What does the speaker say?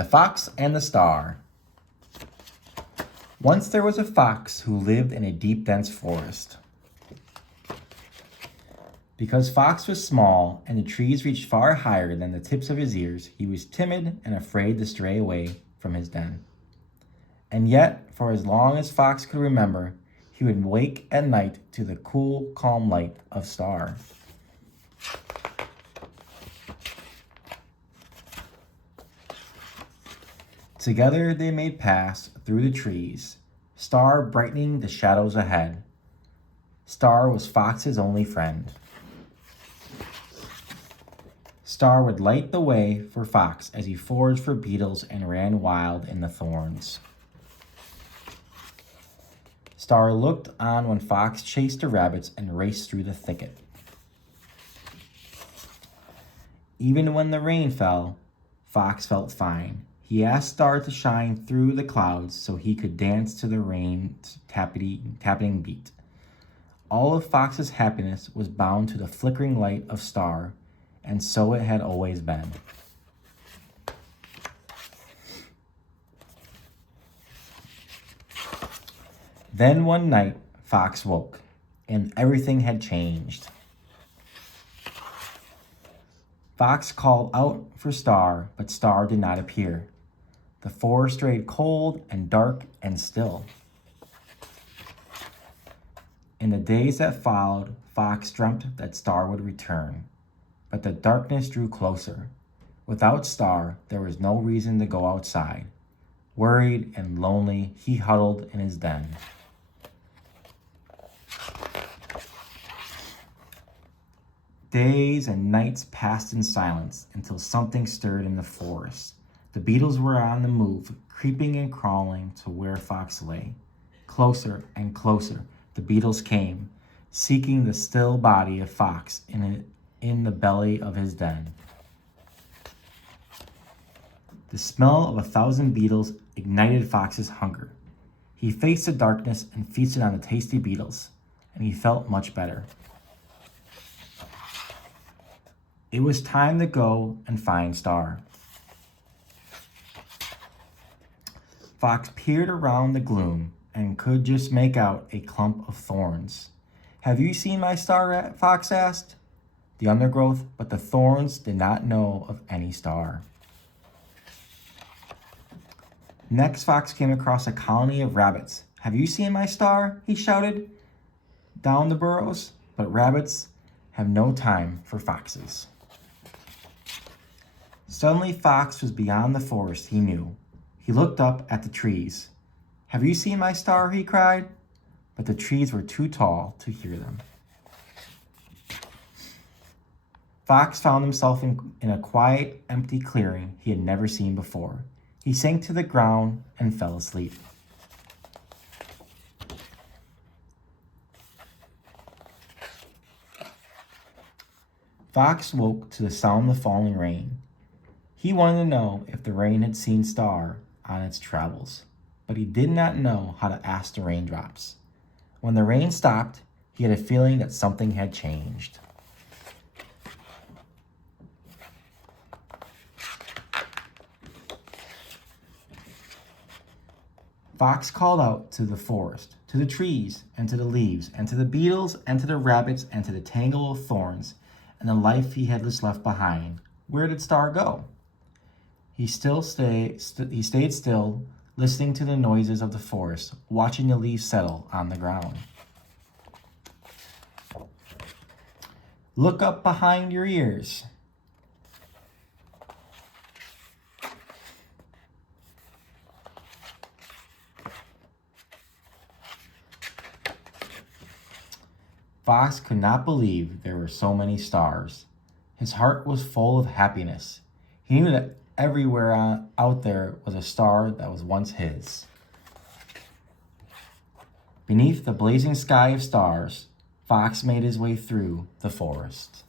The Fox and the Star. Once there was a fox who lived in a deep, dense forest. Because Fox was small and the trees reached far higher than the tips of his ears, he was timid and afraid to stray away from his den. And yet, for as long as Fox could remember, he would wake at night to the cool, calm light of Star. Together they made paths through the trees, Star brightening the shadows ahead. Star was Fox's only friend. Star would light the way for Fox as he foraged for beetles and ran wild in the thorns. Star looked on when Fox chased the rabbits and raced through the thicket. Even when the rain fell, Fox felt fine. He asked Star to shine through the clouds so he could dance to the rain's tapping beat. All of Fox's happiness was bound to the flickering light of Star, and so it had always been. Then one night, Fox woke, and everything had changed. Fox called out for Star, but Star did not appear. The forest stayed cold and dark and still. In the days that followed, Fox dreamt that Star would return, but the darkness drew closer. Without Star, there was no reason to go outside. Worried and lonely, he huddled in his den. Days and nights passed in silence until something stirred in the forest. The beetles were on the move, creeping and crawling to where Fox lay. Closer and closer, the beetles came, seeking the still body of Fox in the belly of his den. The smell of 1,000 beetles ignited Fox's hunger. He faced the darkness and feasted on the tasty beetles, and he felt much better. It was time to go and find Star. Fox peered around the gloom and could just make out a clump of thorns. "Have you seen my star?" Fox asked the undergrowth, but the thorns did not know of any star. Next, Fox came across a colony of rabbits. "Have you seen my star?" he shouted down the burrows, but rabbits have no time for foxes. Suddenly, Fox was beyond the forest he knew. He looked up at the trees. "Have you seen my star?" he cried, but the trees were too tall to hear them. Fox found himself in a quiet, empty clearing he had never seen before. He sank to the ground and fell asleep. Fox woke to the sound of falling rain. He wanted to know if the rain had seen Star on its travels, but he did not know how to ask the raindrops. When the rain stopped, he had a feeling that something had changed. Fox called out to the forest, to the trees, and to the leaves, and to the beetles, and to the rabbits, and to the tangle of thorns, and the life he had just left behind. Where did Star go? He stayed still, listening to the noises of the forest, watching the leaves settle on the ground. Look up behind your ears. Fox could not believe there were so many stars. His heart was full of happiness. He knew that everywhere out there was a star that was once his. Beneath the blazing sky of stars, Fox made his way through the forest.